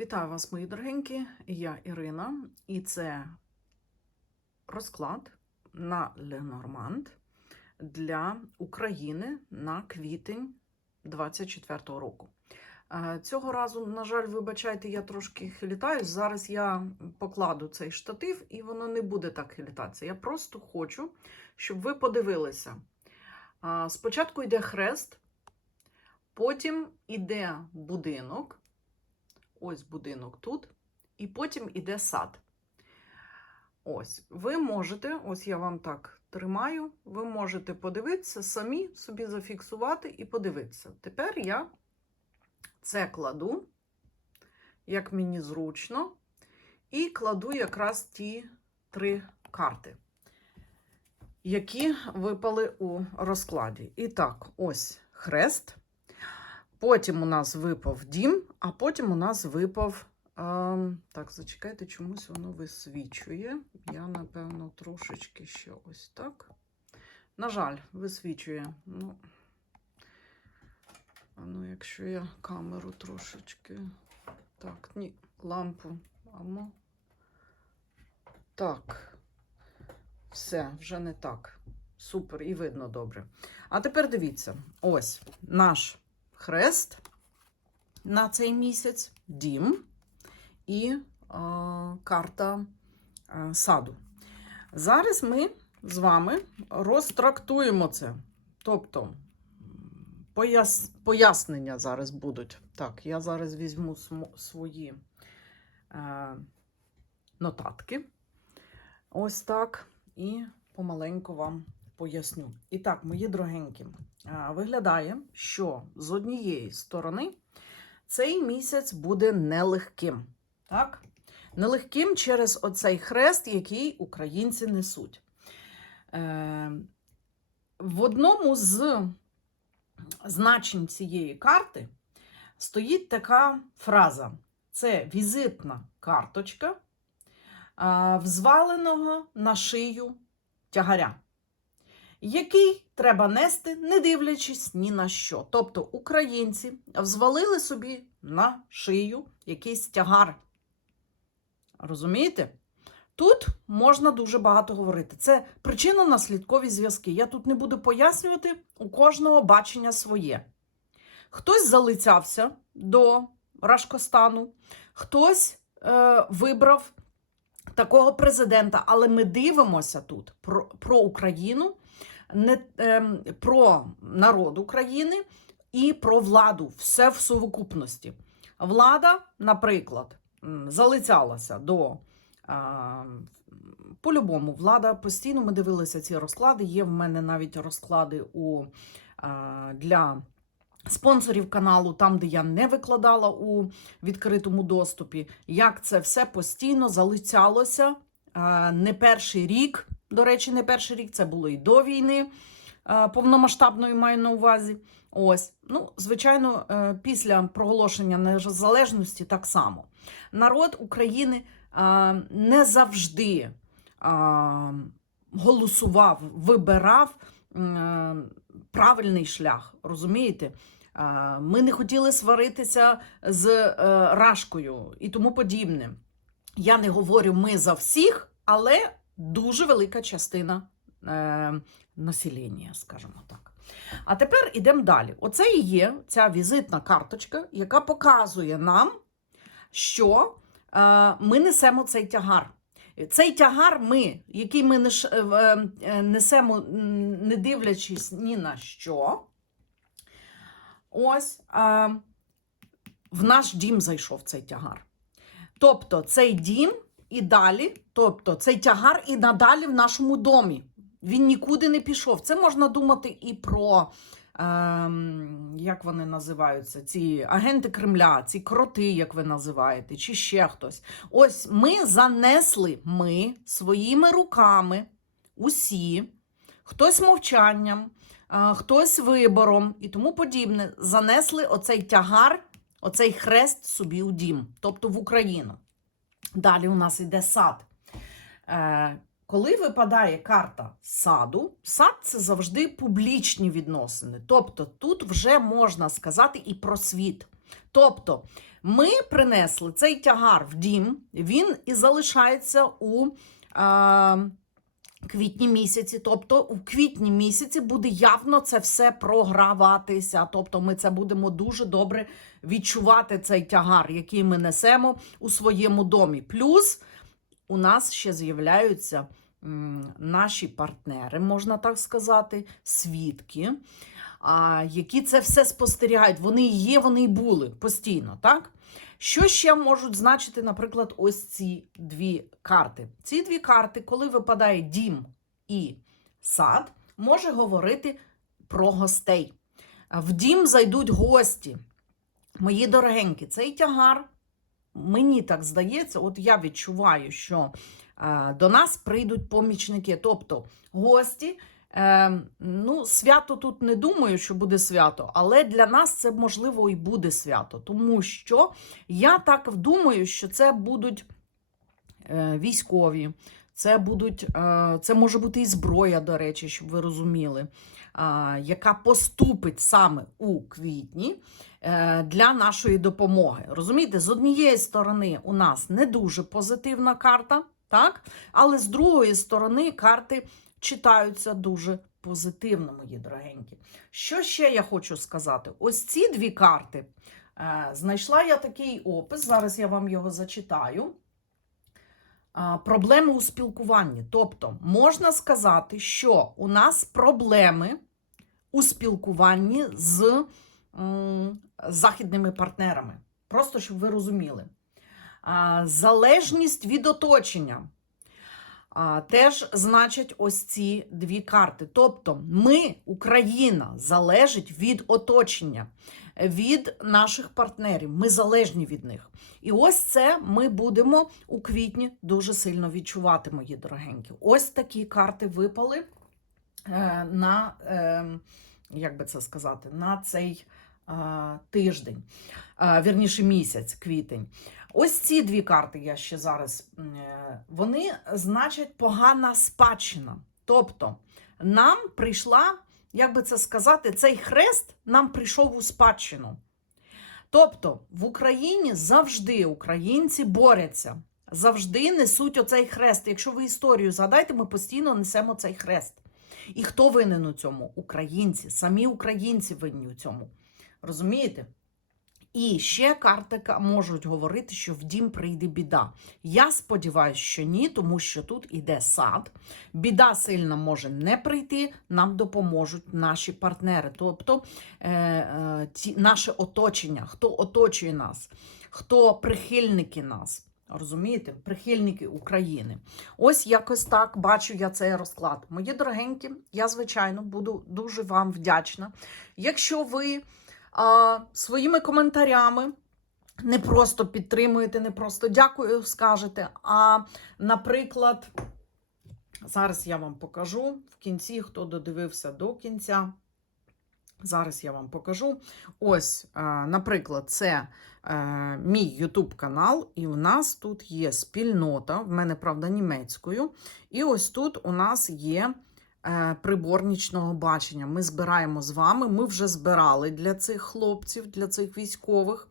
Вітаю вас, мої дорогенькі. Я Ірина, і це розклад на Ленорманд для України на квітень 24-го року. Цього разу, на жаль, вибачайте, я трошки хилітаюсь. Зараз я покладу цей штатив, і воно не буде так хилітатися. Я просто хочу, щоб ви подивилися. Спочатку йде хрест, потім йде будинок. Ось будинок тут, і потім іде сад. Ось, ви можете, ось я вам так тримаю, ви можете подивитися, самі собі зафіксувати і подивитися. Тепер я це кладу, як мені зручно, і кладу якраз ті три карти, які випали у розкладі. І так, ось хрест. Потім у нас випав дім, а потім у нас випав. А, так, зачекайте, чомусь воно висвічує. Я, напевно, трошечки ще ось так. На жаль, висвічує. Ну, а ну, якщо я камеру трошечки. Так, ні, лампу. А ну. Так. Все, вже не так. Супер, і видно добре. А тепер дивіться: ось наш хрест на цей місяць, дім і е, карта е, саду. Зараз ми з вами розтрактуємо це. Тобто пояс, пояснення зараз будуть. Так, я зараз візьму свої е, нотатки. Ось так. І помаленьку вам поясню. І так, мої дорогенькі, виглядає, що з однієї сторони цей місяць буде нелегким. Так? Нелегким через оцей хрест, який українці несуть. Е, в одному з значень цієї карти стоїть така фраза: це візитна карточка взваленого на шию тягаря який треба нести, не дивлячись ні на що. Тобто українці взвалили собі на шию якийсь тягар. Розумієте? Тут можна дуже багато говорити. Це причинно-наслідкові зв'язки. Я тут не буду пояснювати, у кожного бачення своє. Хтось залицявся до Рашкостану, хтось е, вибрав такого президента, але ми дивимося тут про, про Україну не ем, про народ України і про владу, все в сукупності. Влада, наприклад, залицялася до. По-любому, влада постійно ми дивилися ці розклади. Є в мене навіть розклади у, для спонсорів каналу, там, де я не викладала у відкритому доступі. Як це все постійно залицялося не перший рік. До речі, не перший рік, це було і до війни е, повномасштабної маю на увазі. Ось, ну, звичайно, е, після проголошення незалежності так само. Народ України е, не завжди голосував, вибирав правильний шлях. Розумієте? Ми не хотіли сваритися з Рашкою і тому подібне. Я не говорю ми за всіх, але дуже велика частина е, населення, скажімо так. А тепер ідемо далі. Оце і є ця візитна карточка, яка показує нам, що е, ми несемо цей тягар. Цей тягар, ми, який ми е, е, несемо, не дивлячись ні на що. Ось е, в наш дім зайшов цей тягар. Тобто цей дім і далі, тобто цей тягар і надалі в нашому домі. Він нікуди не пішов. Це можна думати і про, ем, як вони називаються, ці агенти Кремля, ці кроти, як ви називаєте, чи ще хтось. Ось ми занесли ми своїми руками усі, хтось мовчанням, е, хтось вибором і тому подібне, занесли оцей тягар, оцей хрест собі у дім, тобто в Україну. Далі у нас йде сад. Е, коли випадає карта саду, сад це завжди публічні відносини. Тобто тут вже можна сказати і про світ. Тобто Ми принесли цей тягар в дім, він і залишається у е, квітні місяці. Тобто, у квітні місяці буде явно це все програватися. Тобто, ми це будемо дуже добре відчувати цей тягар, який ми несемо у своєму домі. Плюс у нас ще з'являються наші партнери, можна так сказати, свідки, які це все спостерігають. Вони є, вони і були постійно, так? Що ще можуть значити, наприклад, ось ці дві карти? Ці дві карти, коли випадає дім і сад, може говорити про гостей. В дім зайдуть гості. Мої дорогенькі, цей тягар, мені так здається, от я відчуваю, що до нас прийдуть помічники, тобто гості. Е, ну, свято тут не думаю, що буде свято, але для нас це можливо і буде свято, тому що я так думаю, що це будуть е, військові, це будуть, е, це може бути і зброя, до речі, щоб ви розуміли, е, яка поступить саме у квітні е, для нашої допомоги. Розумієте, з однієї сторони у нас не дуже позитивна карта, так? але з другої сторони карти читаються дуже позитивно, мої дорогенькі. Що ще я хочу сказати? Ось ці дві карти. е, Знайшла я такий опис, зараз я вам його зачитаю. Проблеми у спілкуванні. Тобто, можна сказати, що у нас проблеми у спілкуванні з західними партнерами. Просто щоб ви розуміли. Залежність від оточення. Теж значать ось ці дві карти. Тобто, ми, Україна, залежить від оточення, від наших партнерів. Ми залежні від них. І ось це ми будемо у квітні дуже сильно відчувати, мої дорогенькі. Ось такі карти випали е, на, е, як би це сказати, на цей е, тиждень, е, вірніше місяць, квітень. Ось ці дві карти я ще зараз. е, Вони значать погана спадщина. Тобто нам прийшла, як би це сказати, цей хрест нам прийшов у спадщину. Тобто в Україні завжди українці борються, завжди несуть оцей хрест. Якщо ви історію згадайте, ми постійно несемо цей хрест. І хто винен у цьому? Українці, самі українці винні у цьому. Розумієте? І ще карти можуть говорити, що в дім прийде біда. Я сподіваюся, що ні, тому що тут іде сад. Біда сильна може не прийти, нам допоможуть наші партнери, тобто е, е, ті, наше оточення, хто оточує нас, хто прихильники нас. Розумієте, прихильники України. Ось якось так бачу я цей розклад. Мої дорогенькі, я, звичайно, буду дуже вам вдячна. Якщо ви а, своїми коментарями не просто підтримуєте, не просто дякую, скажете, а, наприклад, зараз я вам покажу в кінці, хто додивився до кінця. Зараз я вам покажу. Ось, е, наприклад, це е, мій YouTube канал, і у нас тут є спільнота, в мене, правда, німецькою. І ось тут у нас є прибор нічного бачення. Ми збираємо з вами. Ми вже збирали для цих хлопців, для цих військових.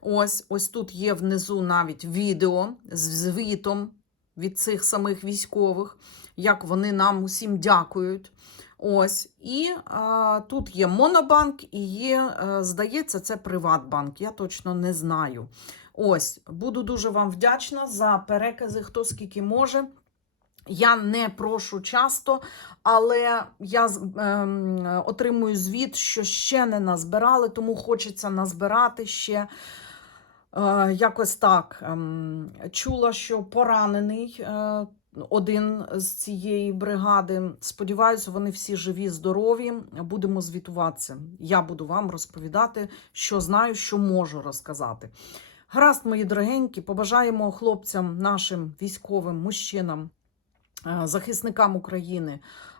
Ось, ось тут є внизу навіть відео з звітом від цих самих військових, як вони нам усім дякують. Ось, і а, тут є Монобанк, і є, е, здається, це Приватбанк. Я точно не знаю. Ось, буду дуже вам вдячна за перекази, хто скільки може. Я не прошу часто, але я ем, отримую звіт, що ще не назбирали, тому хочеться назбирати ще. Е, якось так. Ем, чула, що поранений е, один з цієї бригади. Сподіваюся, вони всі живі, здорові. Будемо звітуватися. Я буду вам розповідати, що знаю, що можу розказати. Гаразд, мої дорогенькі, побажаємо хлопцям, нашим військовим мужчинам, е, захисникам України,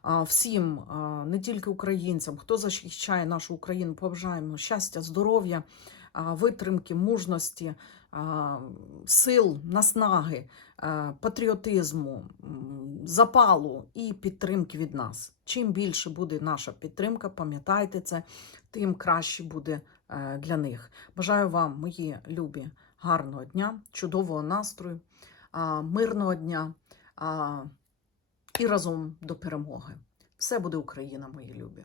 е, всім, е, не тільки українцям, хто захищає нашу Україну, побажаємо щастя, здоров'я, е, витримки, мужності, е, сил, наснаги, е, патріотизму, запалу і підтримки від нас. Чим більше буде наша підтримка, пам'ятайте це, тим краще буде е, для них. Бажаю вам, мої любі, гарного дня, чудового настрою, мирного дня і разом до перемоги. Все буде Україна, мої любі.